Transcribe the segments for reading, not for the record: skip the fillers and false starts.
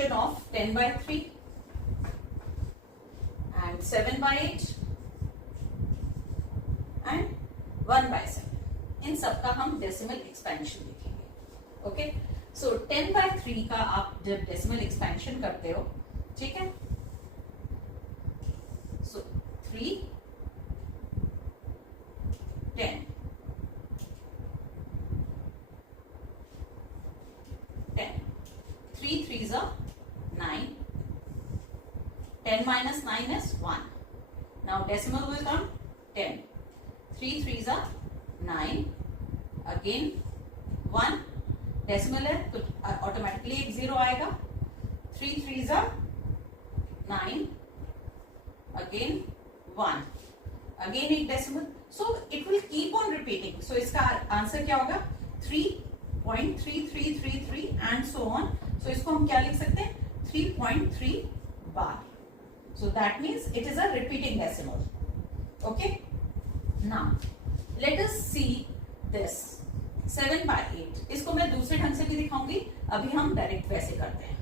expansion of 10/3 and 7/8 and 1/7. इन सबका हम decimal expansion लिखेंगे. ओके, सो 10/3 का आप जब डेसिमल एक्सपेंशन करते हो, ठीक है, सो 3 10 10 3 3s are 9. 10 minus 9 is 1. Now decimal will come 10. 3 3s are 9. Again 1. Decimal है तो ऑटोमेटिकली एक 0 आएगा. 3 3s are 9. Again 1. Again एक decimal. So it will keep on repeating. So इसका आंसर क्या होगा? 3.3333 and so on. So इसको हम क्या लिख सकते हैं? 3.3 bar. So that means it is a repeating decimal. Okay. Now let us see this 7/8. इसको मैं दूसरे ढंग से भी दिखाऊंगी. अभी हम डायरेक्ट वैसे करते हैं.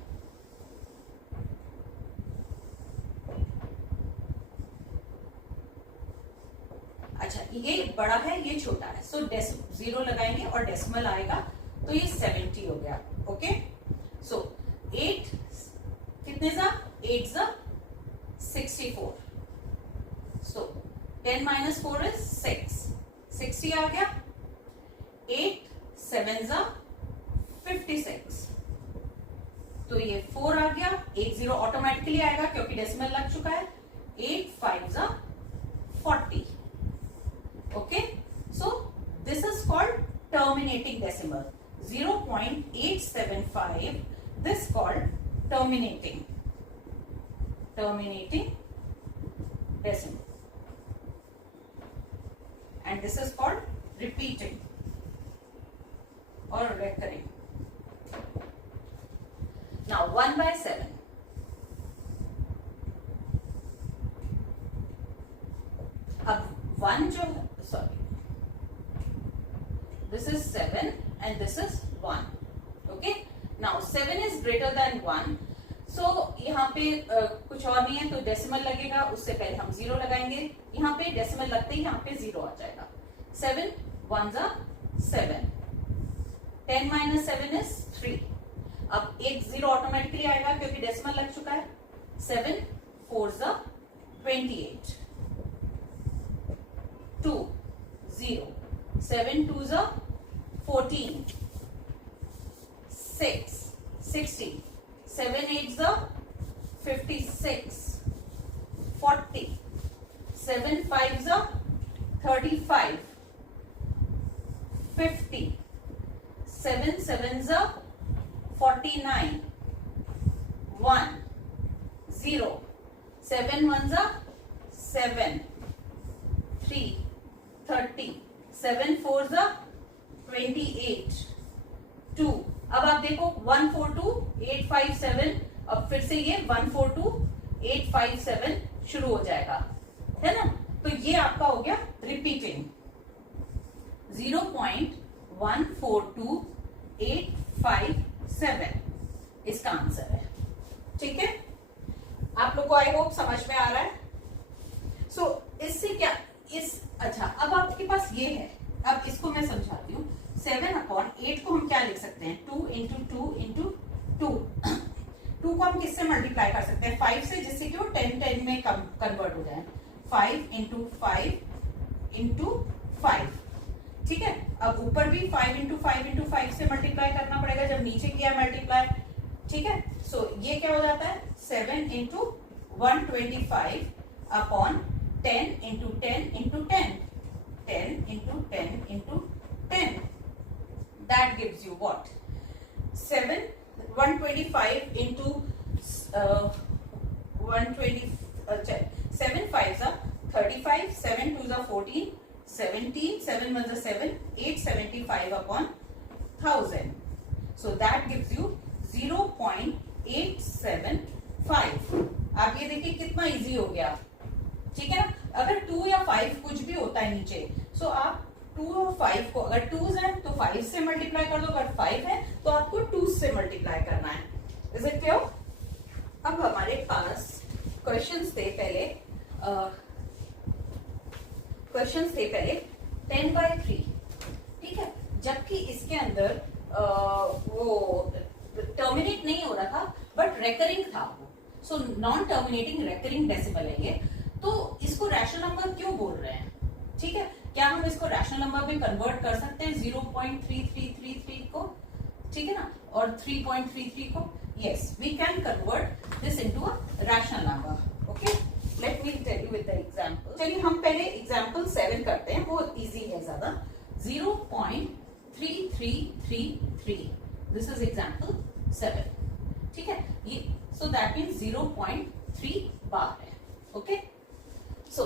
अच्छा, ये बड़ा है, ये छोटा है. सो 0 लगाएंगे और डेसिमल आएगा तो ये 70 हो गया. ओके, सो 8 कितने सा? 8 सा 64. सो 10 minus 4 is 6. 60 आ गया. 8 7 सा 56. तो ये 4 आ गया. एक 0 ऑटोमेटिकली आएगा क्योंकि डेसिमल लग चुका है. 8 5 सा 40. Okay, so this is called terminating decimal. 0.875. This called terminating decimal, and this is called repeating or recurring. Now 1/7. अब 1 जो, sorry, this is 7 and this is 1. Okay, now 7 is greater than 1. So यहाँ पे कुछ और नहीं है तो decimal लगेगा. उससे पहले हम 0 लगाएंगे. यहाँ पे डेसिमल लगते ही यहाँ पे 0 आ जाएगा. 7 1s are 7. 10 minus 7 is 3. अब एक 0 ऑटोमेटिकली आएगा क्योंकि डेसिमल लग चुका है. 7 4s are 28. 2 0. 7 2s are 14. 6 60. 7 8s are 56. 40. 7 5s are 35. 50. 7 7s are 49. 1 0. 7 1s are 7. 3 30. 7 4s are 28. 2. अब आप देखो 142 857. अब फिर से ये 142 857 शुरू हो जाएगा, है ना. तो ये आपका हो गया रिपीटिंग. 0.142857 इसका आंसर है. ठीक है, आप लोग को आई होप समझ में आ रहा है. सो इससे क्या अच्छा, अब आपके पास ये है. अब इसको मैं समझाती हूँ. 7/8 को हम क्या लिख सकते हैं? 2 into 2 into 2. 2 को हम किससे मल्टीप्लाई कर सकते हैं? 5 से, जिससे कि वो 10 में कन्वर्ट हो जाए. 5 into 5 into 5. ठीक है, अब ऊपर भी 5 into 5 into 5 से मल्टीप्लाई करना पड़ेगा जब नीचे किया मल्टीप्लाई. ठीक है, सो ये क्या हो जाता है? 7 into 125 upon 10 into 10 into 10. 10 into 10 into 10. That gives you what? 125 into 120. 7 5s are 35. 7 2s are 14. 17. 7 1s are 7. 875 upon 1000. So that gives you 0.875. आप ये देखिए कितना इजी हो गया. ठीक है ना. अगर 2 या 5 कुछ भी होता है नीचे, सो आप 2 और 5 को, अगर 2s है तो 5 से मल्टीप्लाई कर दो. अगर 5 है तो आपको 2 से मल्टीप्लाई करना है. Is it clear? हमारे पास क्वेश्चंस थे पहले 10/3, ठीक है, जबकि इसके अंदर वो टर्मिनेट नहीं हो रहा था बट रेकरिंग था वो, so non terminating recurring decimal है ये। तो इसको रैशनल नंबर क्यों बोल रहे हैं, ठीक है, क्या हम इसको रैशनल नंबर में कन्वर्ट कर सकते हैं 0.3333 को, ठीक है ना, और 3.33 को? Yes, we can convert this into a rational number. Okay, let me tell you with the example. चलिए हम पहले एग्जांपल 7 करते हैं, वो इजी है ज्यादा। 0.3333, दिस इज एग्जांपल 7, ठीक है, ये सो दैट मीन्स 0.3 बार है। Okay, so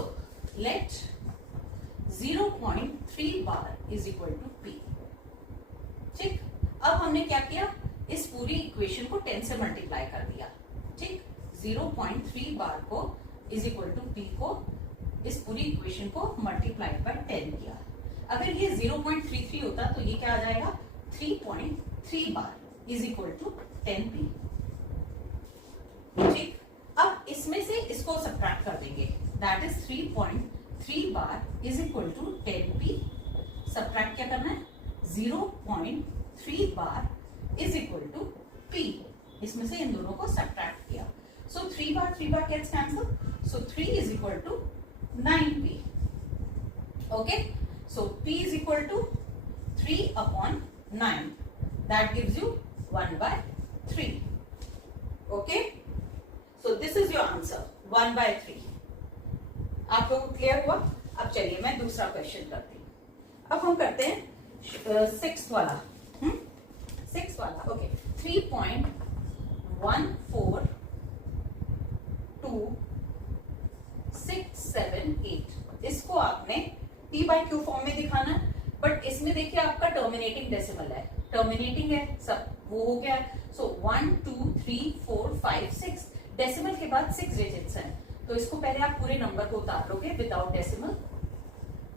let 0.3 bar is equal to p. ठीक, अब हमने क्या किया, इस पूरी इक्वेशन को 10 से मल्टीप्लाई कर दिया। ठीक, 0.3 बार को इज इक्वल टू पी को इस पूरी इक्वेशन को मल्टीप्लाई बाय 10 किया। अगर ये 0.33 होता तो ये क्या आ जाएगा, 3.3 bar is equal to 10 P. ठीक, अब इसमें से इसको सब्ट्रैक्ट कर देंगे, that is 3.3 bar is equal to 10 P. Subtract क्या करना है, 0.3 bar is equal to P, इसमें से इन दोनों को सब्ट्रैक्ट किया। So 3 bar gets cancel, so 3 is equal to 9p। Okay, so p is equal to 3/9, that gives you 1/3। Okay, so this is your answer 1/3। आप लोगों को क्लियर हुआ? अब चलिए मैं दूसरा क्वेश्चन करती हूँ। अब हम करते हैं 6th वाला। 6th वाला, ओके, 3.14267 इसको आपने p/q फॉर्म में दिखाना है, बट इसमें देखिए आपका टर्मिनेटिंग डेसिमल है, टर्मिनेटिंग है, सब वो हो गया है। सो 1 2 3 4 5 6 डेसिमल के बाद 6 डिजिट्स हैं, तो इसको पहले आप पूरे नंबर को उतार लोगे विदाउट डेसिमल।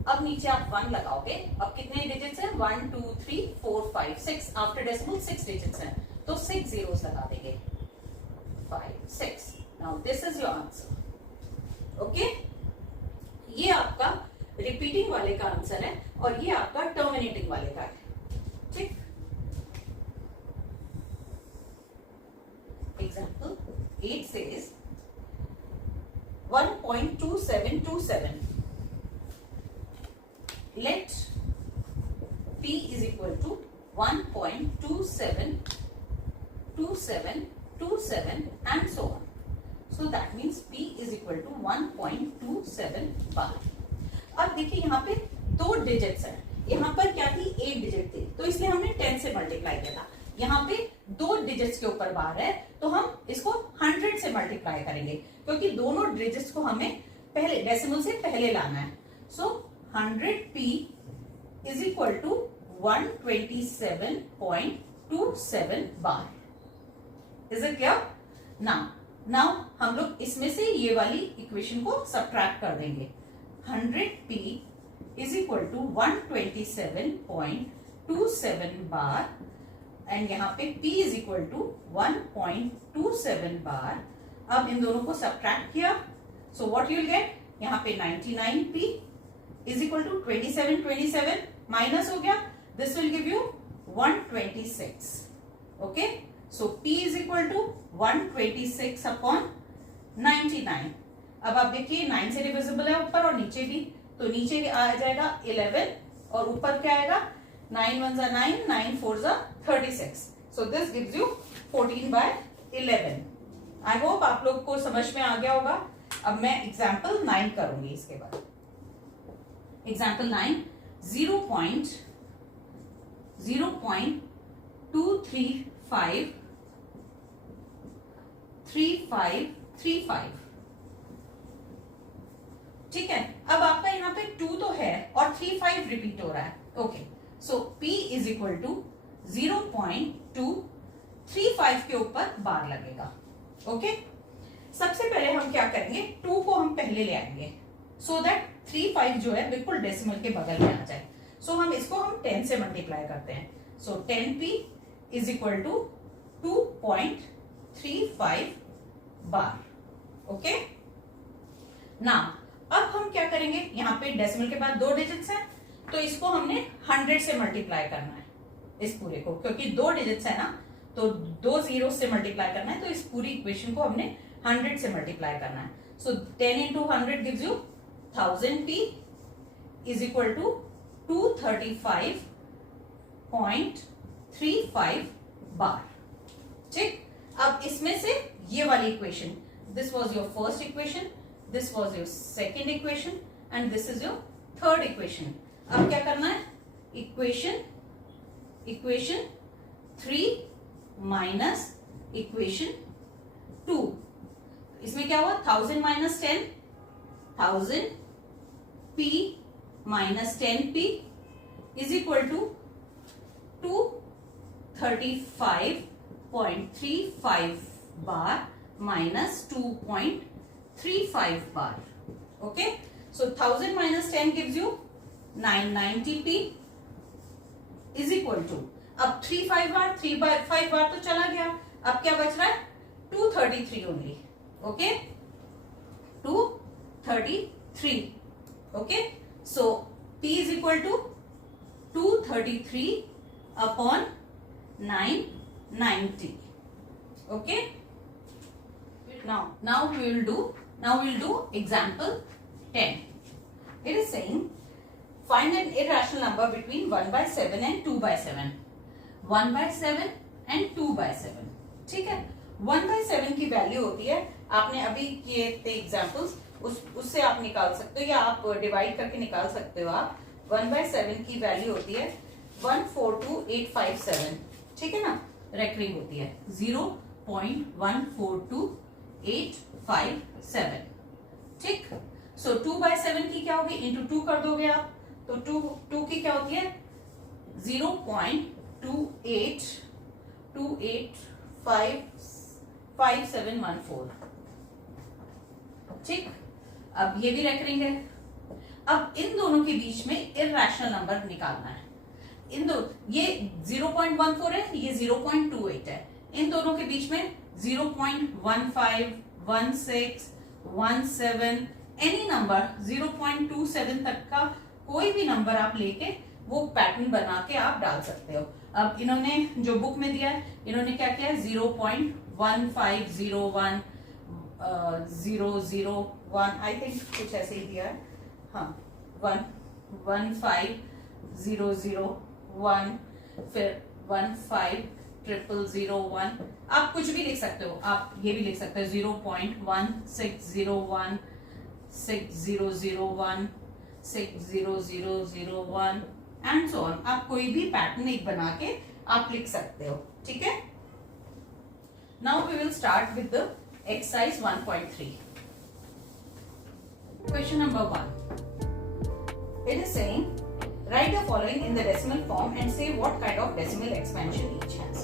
अब नीचे आप 1 लगाओगे, अब कितने डिजिट्स हैं, 1 2 3 4 5 6, आफ्टर डेसिमल 6 डिजिट्स हैं, तो 6 zeros लगा देंगे, 5 6। Now this is your answer. Okay, ये आपका रिपीटिंग वाले का आंसर है और ये आपका टर्मिनेटिंग वाले का है। ठीक, example 8 says 1.2727, let p is equal to 1.272727 and so on. So that means p is equal to 1.27 bar. अब देखिए यहाँ पे 2 डिजिट्स हैं, यहाँ पर क्या थी, 8 डिजिट थी, तो इसलिए हमने 10 से मल्टीप्लाई किया था। यहाँ पे 2 डिजिट्स के ऊपर बार है, तो हम इसको 100 से मल्टीप्लाई करेंगे, क्योंकि दोनों डिजिट्स को हमें पहले डेसिमल से पहले लाना है। So 100p is equal to 127.27 bar. Is it clear? Now हम लोग इसमें से ये वाली इक्वेशन को सब्ट्रैक्ट कर देंगे। 100p is equal to 127.27 bar and यहाँ पे p is equal to 1.27 bar. अब इन दोनों को सब्ट्रैक्ट किया, so what you will get, यहाँ पे 99p is equal to 27 minus हो गया, this will give you 126। Okay, so p is equal to 126/99। अब आप देखिए 9 से डिविजिबल है ऊपर और नीचे भी, तो नीचे आ जाएगा 11 और ऊपर क्या आएगा, 9 1s are 9, 9 4s are 36। So this gives you 14/11। I hope आप लोग को समझ में आ गया होगा। अब मैं एग्जाम्पल 9 करूंगी इसके बाद। एग्जाम्पल 9, 0.23535। ठीक है, अब आपका यहाँ पे 2 तो है और 35 रिपीट हो रहा है। Okay, so p is equal to 0.235 के ऊपर बार लगेगा। ओके, सबसे पहले हम क्या करेंगे, 2 को हम पहले ले आएंगे सो दैट 35 जो है बिल्कुल डेसिमल के बगल में आ जाए। सो हम इसको 10 से मल्टीप्लाई करते हैं। So 10p is equal to 2.35 bar. Okay ना, अब हम क्या करेंगे, यहाँ पे डेसिमल के बाद 2 डिजिट्स हैं, तो इसको हमने 100 से मल्टीप्लाई करना है इस पूरे को, क्योंकि 2 डिजिट्स है ना, तो 2 जीरो से मल्टीप्लाई करना है, तो इस पूरी इक्वेशन को हमने 100 से मल्टीप्लाई करना है। सो 10 into 100 gives you 1000p is equal to 235.35 बार। ठीक, अब इसमें से ये वाली equation, this was your first equation, this was your second equation and this is your third equation. अब क्या करना है, इक्वेशन 3 माइनस इक्वेशन 2, इसमें क्या हुआ, 1000 minus 10, 1000p minus 10p is equal to 235.35 bar minus 2.35 bar. Okay, so 1000 minus 10 gives you 990p is equal to, अब 3 5 बार तो चला गया, अब क्या बच रहा है, 233 only. Okay, 233। Okay, so p is equal to 233 upon 990। ओके, now we will do example 10. It is saying find an irrational number between 1/7 and 2/7. 1/7 and 2/7। ठीक है, 1/7 की वैल्यू होती है, आपने अभी किए थे एग्जाम्पल्स, उससे आप निकाल सकते हो या आप डिवाइड करके निकाल सकते हो। आप 1/7 की वैल्यू होती है 142857। ठीक है ना, रेकरिंग होती है 0.142857। ठीक, सो 2/7 की क्या होगी, इंटू 2 कर दोगे आप, तो 2 की क्या होती है 0.285714। ठीक, अब ये भी रेकरिंग है। अब इन दोनों के बीच में इरैशनल नंबर निकालना है। इन दो, ये 0.14 है, ये 0.28 है, इन दोनों के बीच में 0.15, 16, 17, एनी नंबर 0.27 तक का कोई भी नंबर आप लेके वो पैटर्न बना के आप डाल सकते हो। अब इन्होंने जो बुक में दिया है, इन्होंने क्या किया है 0.1501 001 आई थिंक कुछ ऐसे ही दिया है, हाँ 1150001 फिर 15001, आप कुछ भी लिख सकते हो, आप ये भी लिख सकते हो 0.1601 6001 60001 एंड सो ऑन। आप कोई भी पैटर्न एक बना के आप लिख सकते हो। ठीक है, now we will start with the exercise 1.3। Question number 1, it is saying write the following in the decimal form and say what kind of decimal expansion each has.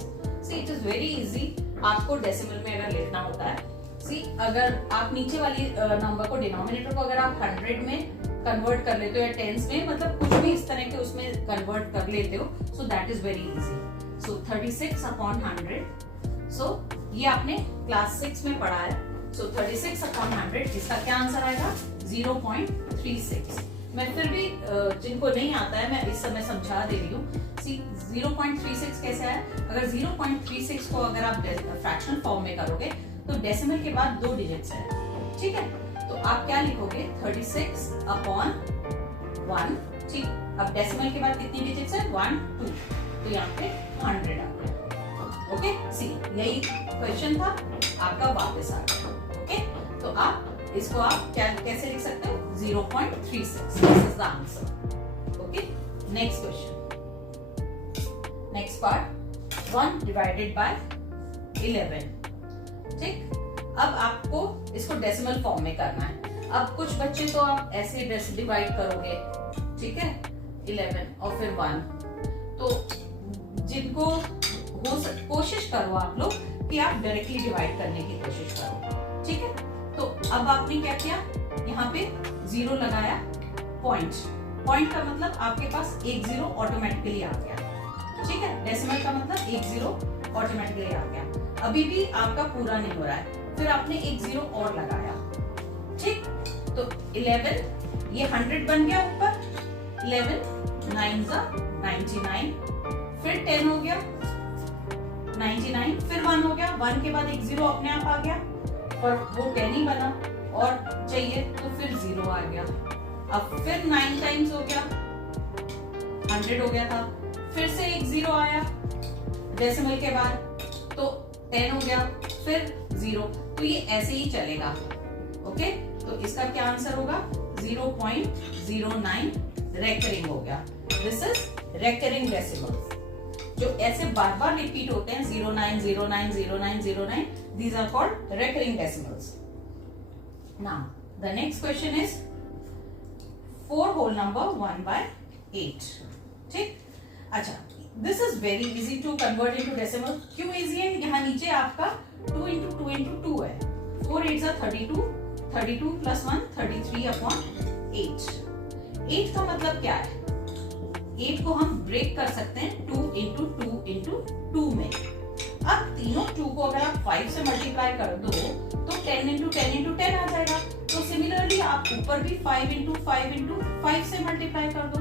See, it is very easy। आपको decimal में अगर लिखना होता है, सी अगर आप नीचे वाली नंबर को, डिनोमिनेटर को अगर आप 100 में कन्वर्ट कर लेते हो या टेंस में, मतलब कुछ भी इस तरह के उसमें कन्वर्ट कर लेते हो, so that is very easy. So 36 upon 100, सो ये आपने क्लास 6 में पढ़ा है। सो 36 अपॉन 100, इसका क्या आंसर आएगा 0.36। मैं फिर भी जिनको नहीं आता है मैं इस समय समझा दे रही हूँ। सी 0.36 कैसे है, अगर 0.36 को अगर आप फ्रैक्शनल फॉर्म में करोगे तो डेसिमल के बाद 2 डिजिट्स है। ठीक है, तो आप क्या लिखोगे 36 अपॉन 1। ठीक, अब डेसिमल के बाद कितनी डिजिट्स है 1 2, तो यहाँ पे 100 आ गया। ओके, सी यही क्वेश्चन था आपका, वापस आ गया। ओके, तो आप इसको आप क्या कैसे लिख सकते हो 0.36, this is the answer. Okay, next question, next part 1 divided by 11। ठीक, अब आपको इसको डेसिमल फॉर्म में करना है। अब कुछ बच्चे तो आप ऐसे डिवाइड करोगे, ठीक है 11 और फिर 1, तो जिनको कोशिश करो आप लोग कि आप डायरेक्टली डिवाइड करने की कोशिश करो। ठीक है, तो अब आपने क्या किया, यहाँ पे 0 लगाया, पॉइंट का मतलब आपके पास 1 0 ऑटोमेटिकली आ गया। ठीक है, डेसिमल का मतलब 1 0 ऑटोमेटिकली आ गया। अभी भी आपका पूरा नहीं हो रहा है, फिर आपने एक 0 और लगाया, ठीक। तो 11, ये 100 बन गया ऊपर, 11 9 जा 99, फिर 10 हो गया 99, फिर 1 हो गया, 1 के बाद एक 0 अपने आप आ गया, पर वो 10 ही बना और चाहिए तो फिर 0 आ गया। अब फिर 9 टाइम्स हो गया, 100 हो गया था, फिर से एक 0 आया डेसिमल के बाद, तो 10 हो गया, फिर 0, तो ये ऐसे ही चलेगा। ओके, तो इसका क्या आंसर होगा? 0.09 रेकरिंग हो गया। दिस इज रेकरिंग डेसिमल्स, जो ऐसे बार बार रिपीट होते हैं, 09 09 09 09, these are called recurring decimals. Now the next question is 4 whole number 1/8, ठीक। अच्छा, this is very easy to convert into decimal. क्यों easy है? यहाँ नीचे आपका 2 into 2 into 2 है, 4 8 जा 32, 32 plus 1 33/8। 8 का मतलब क्या है? 8 को हम ब्रेक कर सकते हैं 2 into 2 into 2 में। अब तीनों 2 को अगर आप 5 से मल्टीप्लाई कर दो तो 10 into 10 into 10 आ जाएगा। तो सिमिलरली आप ऊपर भी 5 into 5 into 5 से मल्टीप्लाई कर दो,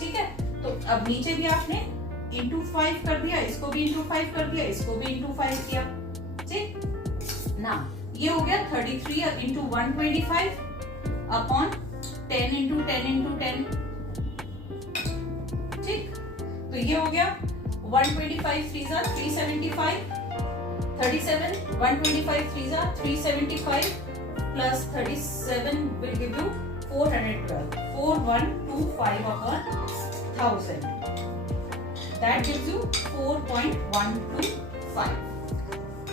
ठीक है। तो अब नीचे भी आपने into 5 कर दिया, इसको भी into 5 कर दिया, इसको भी into 5 किया, ठीक ना। ये हो गया 33 into 125 अपॉन 10 into 10 into 10, ठीक। तो ये हो गया 125 3 जा 375, 37 125 3 जा 375 plus 37 will give you 412, 4125 upon 1000, that gives you 4.125.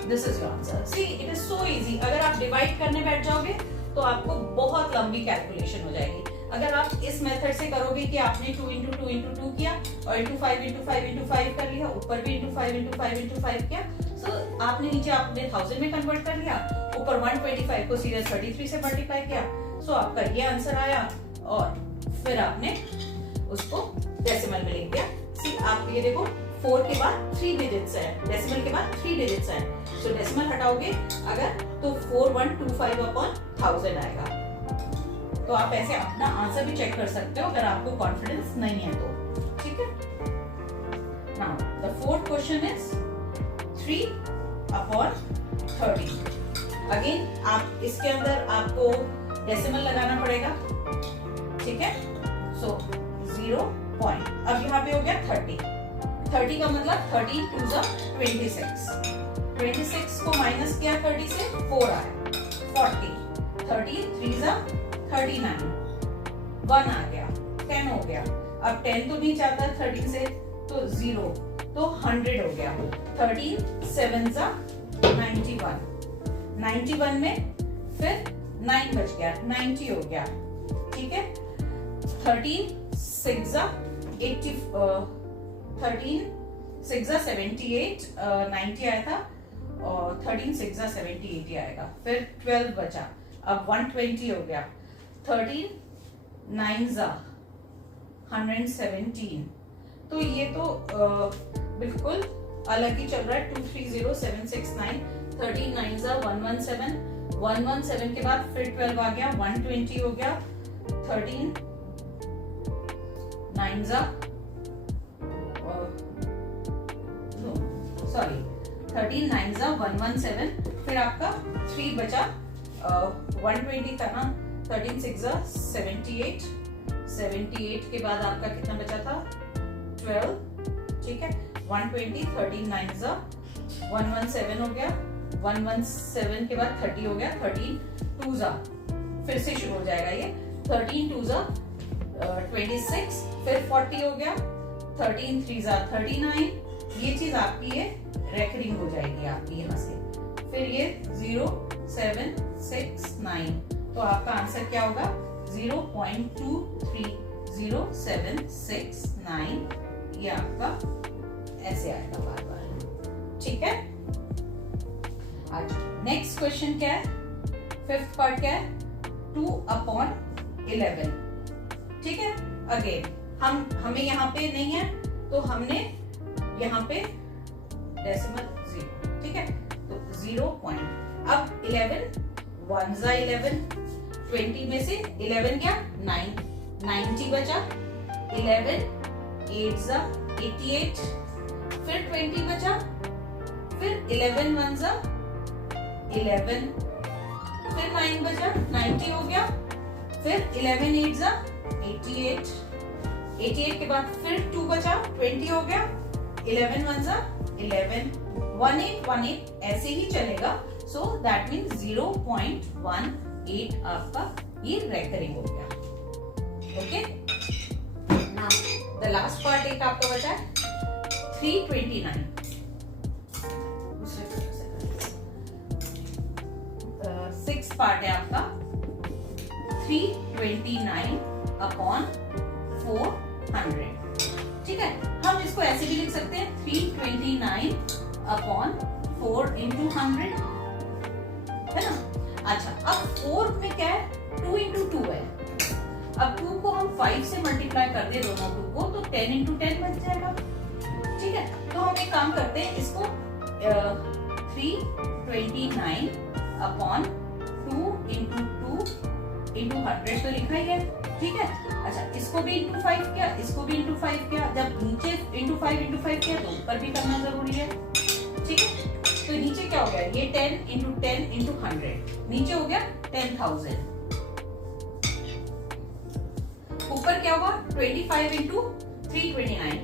This is your answer. See, it is so easy. अगर आप डिवाइड करने बैठ जाओगे तो आपको बहुत लंबी कैलकुलेशन हो जाएगी। अगर आप इस मेथड से करोगे कि आपने 2 into 2 into 2 किया और into 5 into 5 into 5 कर लिया, ऊपर भी into 5 into 5 into 5 किया, so आपने नीचे आपने 1000 में कन्वर्ट कर लिया, ऊपर 125 को सीधे 33 से मल्टीप्लाई किया, so आपका ये आंसर आया और फिर आपने उसको डेसिमल में लिख दिया। सी, आप ये देखो 4 के बाद 3 डिजिट्स है, डेसिमल के बाद 3 डिजिट्स है, सो डेसिमल हटाओगे अगर तो 4125 अपॉन 1000 आएगा। तो आप ऐसे अपना आंसर भी चेक कर सकते हो अगर आपको कॉन्फिडेंस नहीं है तो, ठीक है। Now the fourth question is 3/30। Again आप इसके अंदर आपको डेसिमल लगाना पड़ेगा, ठीक है। सो 0 पॉइंट, अब यहाँ पे हो गया 30, 30 का मतलब 30 2 जा 26, 26 को माइनस किया 30 से 4 आया 40, 30 3 जा 39, 1 आ गया, 10 हो गया। अब 10 तो नहीं जाता 13 से, तो 0, तो 100 हो गया, 13 7 जा 91, 91 में फिर 9 बच गया, 90 हो गया, ठीक है। 13 6 जा 80, 13 6 जा 78, 90 आया था और 13 6 जा 70 80 आएगा, फिर 12 बचा, अब 120 हो गया, 13 9 जा 117, तो ये तो बिल्कुल अलग ही चल रहा है। 2 3 0 7 6 9, 13 9 जा 117, 117 के बाद फिर 12 आ गया, 120 हो गया, 13 9 जा 13 9 जा 117, फिर आपका 3 बचा, 120 था ना, 13 6 जा 78, 78 के बाद आपका कितना बचा था 12, ठीक है। 120 13 9 जा 117 हो गया, 117 के बाद 30 हो गया, 13 2 जा फिर से शुरू हो जाएगा ये, 13 2 जा 26, फिर 40 हो गया, 13 3 जा 39, ये चीज आपकी ये रेकरिंग हो जाएगी आपकी यहाँ से, फिर ये 0 7 6 9, तो आपका आंसर क्या होगा 0.230769, ये आपका ऐसे आएगा बार बार, ठीक है। आज नेक्स्ट क्वेश्चन क्या है, फिफ्थ पार्ट क्या है, 2/11, ठीक है। अगेन हमें यहाँ पे नहीं है तो हमने यहाँ पे डेसिमल 0, ठीक है। 0 पॉइंट। अब 11 1 जा 11, 20 में से 11 क्या 9, 90 बचा। 11 8 जा 88, फिर 20 बचा, फिर 11 1 जा 11, फिर 9 बचा 90 हो गया, फिर 11 8 जा 88, 88 के बाद फिर 2 बचा 20 हो गया, 11 1 जा 11, 18 18 ऐसे ही चलेगा। सो दैट मीन्स 0.18 आपका ये रेकरिंग हो गया। Okay, now the last part एक आपका बचा है 329। सिक्स पार्ट है आपका 329 अपॉन 400। ठीक है, हम इसको ऐसे भी लिख सकते हैं 329 अपॉन 4 इंटू 100, है ना। अच्छा, अब 4 में क्या है 2 इंटू 2 है। अब 2 को हम 5 से मल्टीप्लाई कर दे दोनों 2 को, तो 10 इंटू 10 बच जाएगा। ठीक है, तो हम एक काम करते हैं, इसको 329 अपॉन 2 इंटू 2 इंटू 100 तो लिखा ही है। ठीक है, अच्छा इसको भी इंटू 5 किया, इसको भी इंटू 5 किया। जब नीचे इंटू 5 किया तो ऊपर भी करना जरूरी है। ठीक है, तो नीचे क्या हो गया, ये 10 इंटू 10 इंटू 100, नीचे हो गया 10,000। ऊपर क्या होगा 25 इंटू 329,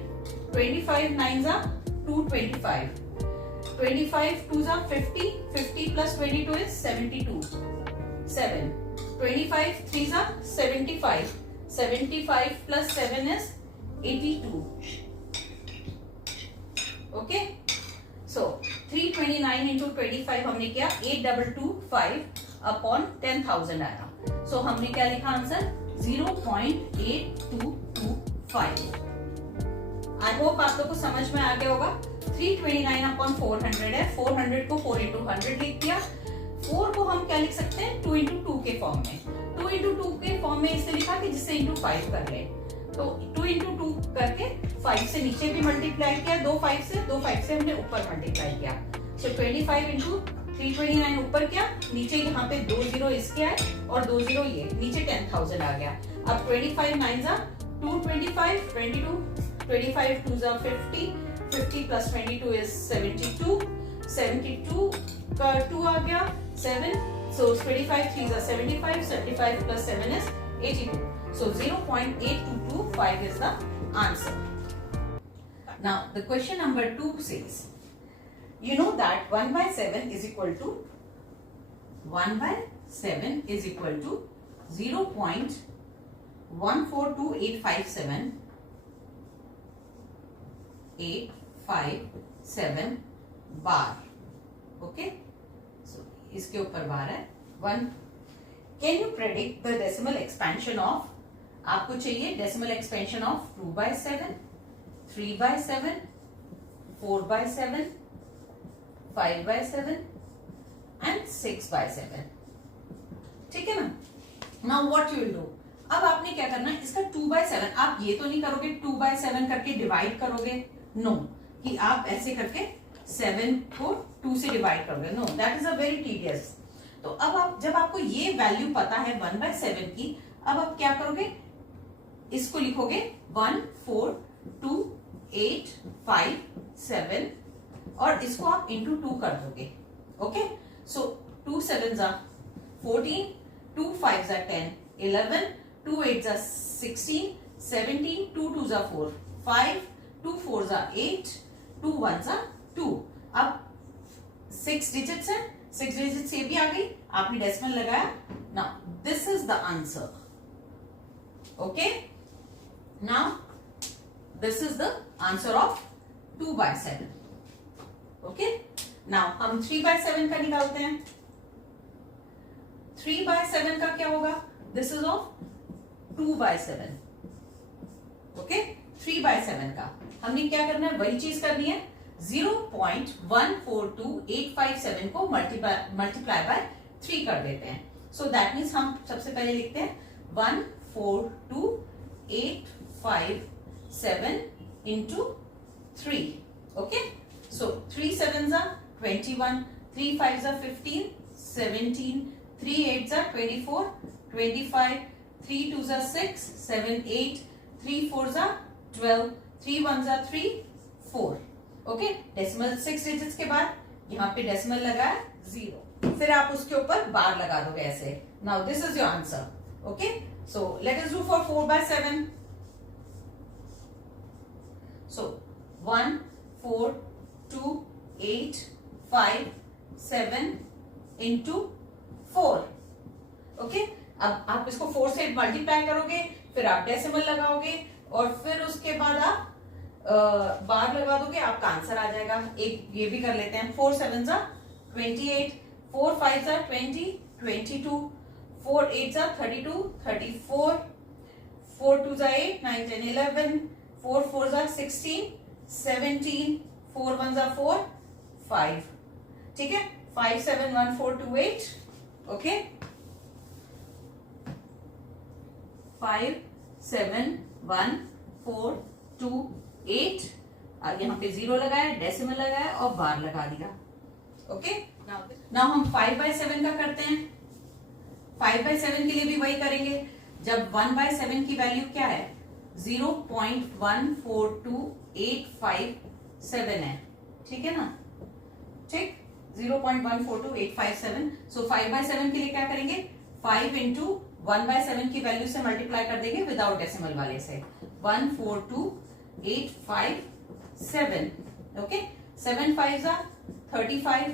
25 9 जा 225, 25 2 जा 50, 50 प्लस 22 इज 72, 7, 25 3 जा 75, 75 plus 7 is 82। Okay, so 329 into 25 हमने किया 8225 अपॉन 10,000 आया। सो हमने क्या लिखा आंसर 0.8225। आई होप आप लोग को समझ में आ गया होगा। 329 अपॉन 400 है, 400 को 4 इंटू 100 लिख दिया। 4 को हम क्या लिख सकते हैं 2 इंटू 2 के फॉर्म में। 2 इंटू 2 के फॉर्म में इसलिए लिखा कि जिससे इंटू 5 कर ले, तो 2 इंटू 2 करके 5 से नीचे भी मल्टीप्लाई किया, 2 5 से हमने ऊपर मल्टीप्लाई किया। सो 25 इंटू 329 ऊपर किया, नीचे यहाँ पे 2 0 इसके आए और 2 0 ये, नीचे 10,000 आ गया। अब 25 9 जा 225, 22, 25 2 जा 50, 50 प्लस 22 इज 72, 72 का 2 आ गया 7, so 25 3 जा 75, 75 plus 7 is 82. So 0.8225 is the answer. Now the question number 2 says, you know that 1 by 7 is equal to 0.142857 bar. Okay, so इसके ऊपर बार है 1। Can you predict the decimal expansion of, आपको चाहिए decimal expansion of 2 by 7, 3 by 7, 4 by 7, 5 by 7 and 6 by 7। ठीक है ना। Now what you will do, अब आपने क्या करना है, इसका 2 by 7, आप ये तो नहीं करोगे 2 by 7 करके डिवाइड करोगे, नो, कि आप ऐसे करके 7 को 2 से डिवाइड करोगे, no, that is a very tedious. तो अब आप जब आपको ये वैल्यू पता है 1 by 7 की, अब आप क्या करोगे, इसको लिखोगे 1 4 2 8 5 7 और इसको आप इंटू 2 कर दोगे। ओके, सो 2 7 जा 14, 2 5 जा 10, 11, 2 8 जा 16, 17, 2 2 जा 4, 5, 2 4 जा 8, 2 1 जा 2। अब 6 डिजिट्स है, 6 डिजिट्स ये भी आ गई, आपने डेसिमल लगाया। Now this is the answer. Okay, now this is the answer of 2 by 7। Okay, now हम 3 by 7 का निकालते हैं। 3 by 7 का क्या होगा, this is of 2 by 7। Okay, 3 by 7 का हमने क्या करना है, वही चीज करनी है, 0.142857 को मल्टीप्लाई बाय 3 कर देते हैं। सो दैट मीन्स हम सबसे पहले लिखते हैं 142,857 इंटू 3। ओके, सो 3 7 जा 21, 3 5s are 15, 17, 3 8s are 24, 25, 3 2s are 6, 7 8, 3 4s are 12, 3 1s are 3, 4. Okay, decimal 6 digits के बाद यहाँ पे डेसिमल लगा है 0, फिर आप उसके ऊपर बार लगा दोगे ऐसे. Now this is your answer. Okay, so let us do for 4 by 7. So 1 4 2 8 5 7 into 4. Okay, अब आप इसको 4 से मल्टीप्लाई करोगे, फिर आप डेसिमल लगाओगे और फिर उसके बाद आप बार लगा दोगे, आपका आंसर आ जाएगा. एक ये भी कर लेते हैं. 4 7s are 28, 4 5s are 20, 22, 4 8s are 32, 34, 4 2s are 8, 9 10 11, 4 4s are 16, 17, 4 1s are 4, 5. ठीक है, 5 7 1 4 2 8. ओके, 5 7 1 4 2 8. यहाँ पे 0 लगाया, डेसिमल लगाया और बार लगा दिया. ओके, नाउ हम 5 by 7 का करते हैं. 5 by 7 के लिए भी वही करेंगे. जब 1 by 7 की वैल्यू क्या है, 0.142857 है. ठीक है ना, ठीक, 0.142857. सो 5 by 7 के लिए क्या करेंगे, 5 into 1 by 7 की वैल्यू से मल्टीप्लाई कर देंगे विदाउट डेसिमल वाले से. 142,857. Okay, 7 5s are 35,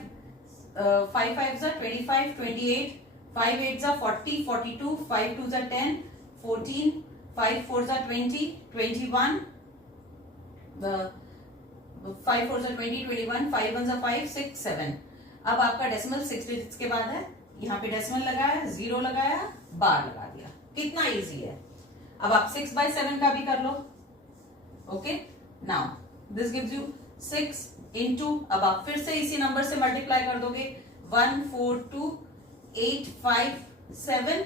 5 5s are 25, 28, 5 8s are 40, 42, 5 2s are 10, 14, 5 4s are 20, 21, 5 4s are 20, 21, 5 1s are 5, 6 7. अब आपका डेसिमल 6 डिजिट्स के बाद है. यहाँ पे डेसिमल लगाया, 0 लगाया, बार लगा दिया. कितना इजी है. अब आप 6 by 7 का भी कर लो. Okay, now this gives you 6 into, अब आप फिर से इसी नंबर से मल्टीप्लाई कर दोगे. 1 4 2 8 5 7,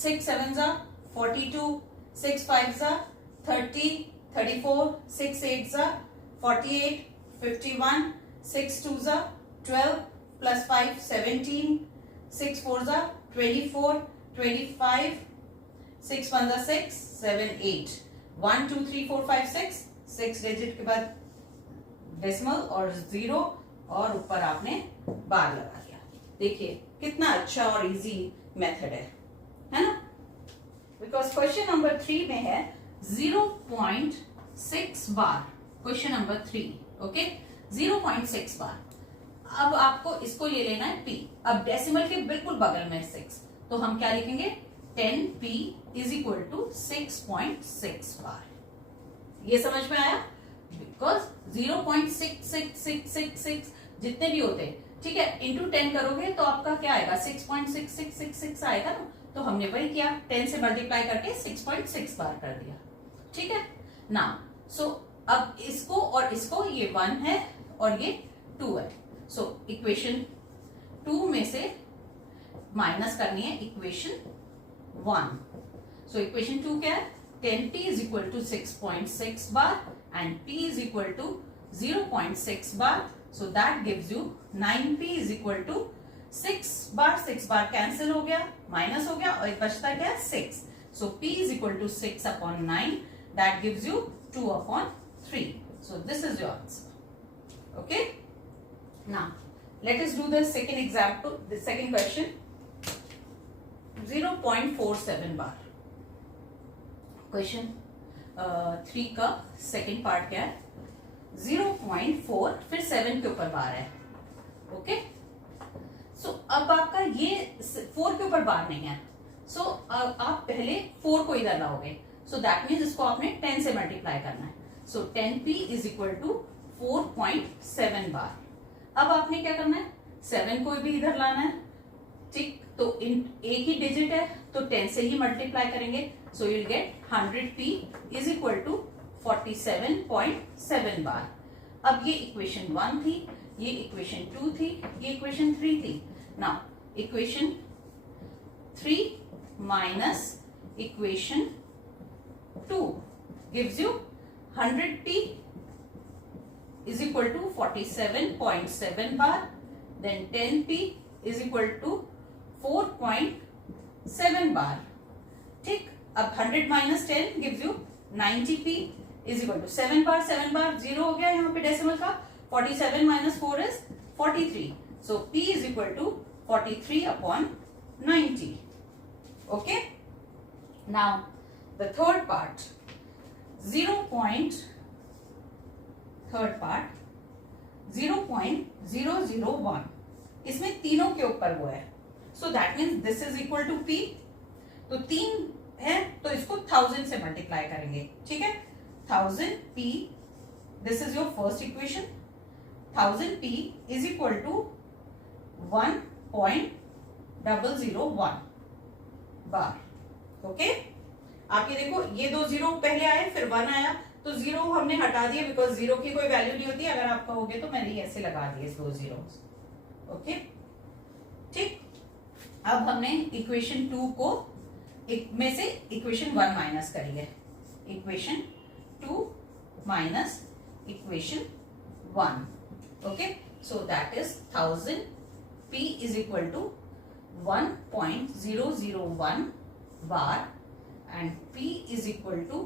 6 7s are 42, 6 5s are 30, 34, 6 8s are 48, 51, 6 2s are 12, plus 5 17, 6 4s are 24, 25, 6 1s are 6, 7 8. 1 2 3 4 5 6 digit के बाद डेसिमल और 0 और ऊपर आपने बार लगा दिया. देखिए कितना अच्छा और इजी मेथड है ना. बिकॉज क्वेश्चन नंबर 3 में है 0.6 bar. Question number 3. Okay, 0.6 bar. अब आपको इसको ले लेना है p. अब डेसिमल के बिल्कुल बगल में 6, तो हम क्या लिखेंगे, 10p is equal to 6.6 बार. ये समझ में आया. बिकॉज 0.66666 जितने भी होते हैं, ठीक है, इंटू 10 करोगे तो आपका क्या आएगा, 6.6666 आएगा ना. तो हमने वही किया, 10 से मल्टीप्लाई करके 6.6 बार कर दिया. ठीक है ना. सो अब इसको और इसको, ये 1 है और ये 2 है. सो इक्वेशन 2 में से माइनस करनी है इक्वेशन 1. सो इक्वेशन 2 क्या है, 10p is equal to 6.6 bar and p is equal to 0.6 bar. So that gives you 9p is equal to 6 bar. 6 bar cancel हो गया, माइनस हो गया और एक बचता क्या है, 6. So p is equal to 6 upon 9. That gives you 2 upon 3. So this is your answer. Okay. Now let us do the second example. The second question. 0.47 bar. Question 3 का सेकेंड पार्ट क्या है, 0.4 फिर 7 के ऊपर बार है. Okay, सो अब आपका ये 4 के ऊपर बार नहीं है. सो आप पहले 4 को इधर लाओगे. सो दैट मीन्स इसको आपने 10 से मल्टीप्लाई करना है. सो 10p इज इक्वल टू 4.7 बार. अब आपने क्या करना है, 7 को भी इधर लाना है. ठीक, तो एक ही डिजिट है तो 10 से ही मल्टीप्लाई करेंगे. So you will get 100p is equal to 47.7 bar. अब ये इक्वेशन 1 थी, ये इक्वेशन 2 थी, ये इक्वेशन 3 थी. Now equation 3 minus equation 2 gives you 100p is equal to 47.7 bar. then 10p is equal to 4.7 बार. ठीक, अब 100 minus 10 gives you 90p is equal to 7 बार. 7 बार 0 हो गया यहाँ पे डेसिमल का. 47 minus 4 is 43. So p is equal to 43 upon 90. Okay. Now the third part, third part 0.001. इसमें तीनों के ऊपर वो है. So that means this is equal to p. तो 3 है तो इसको 1000 से मल्टीप्लाई करेंगे. ठीक है, 1000 p, this is your first equation. 1000 p is equal to 1.001 bar. Okay, आप ये देखो, ये 2 जीरो पहले आए, फिर 1 आया, तो 0 हमने हटा दिए बिकॉज 0 की कोई वैल्यू नहीं होती. अगर आप कहोगे तो मैंने ऐसे लगा दिए 2 जीरो. ओके, ठीक. अब हमने इक्वेशन 2 को में से इक्वेशन 1 माइनस करी है. Equation 2 minus equation 1. Okay, so that is 1000 p is equal to 1.001 bar and p is equal to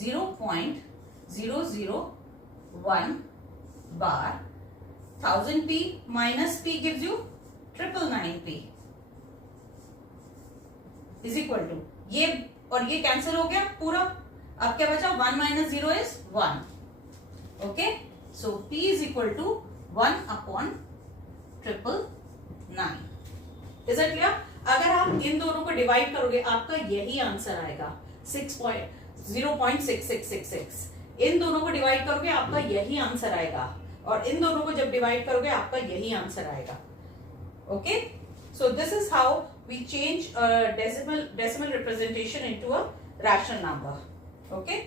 0.001 bar. 1000p minus p gives you 999p is equal to, ये और ये कैंसिल हो गया पूरा. अब क्या बचा? 1 minus 0 is 1. Okay, so p is equal to 1 upon 999. Is it clear? अगर आप इन दोनों को डिवाइड करोगे आपका यही आंसर आएगा, 0.6666. इन दोनों को डिवाइड करोगे आपका यही आंसर आएगा, और इन दोनों को जब डिवाइड करोगे आपका यही आंसर आएगा. Okay, so this is how we change decimal representation into a rational number. Okay.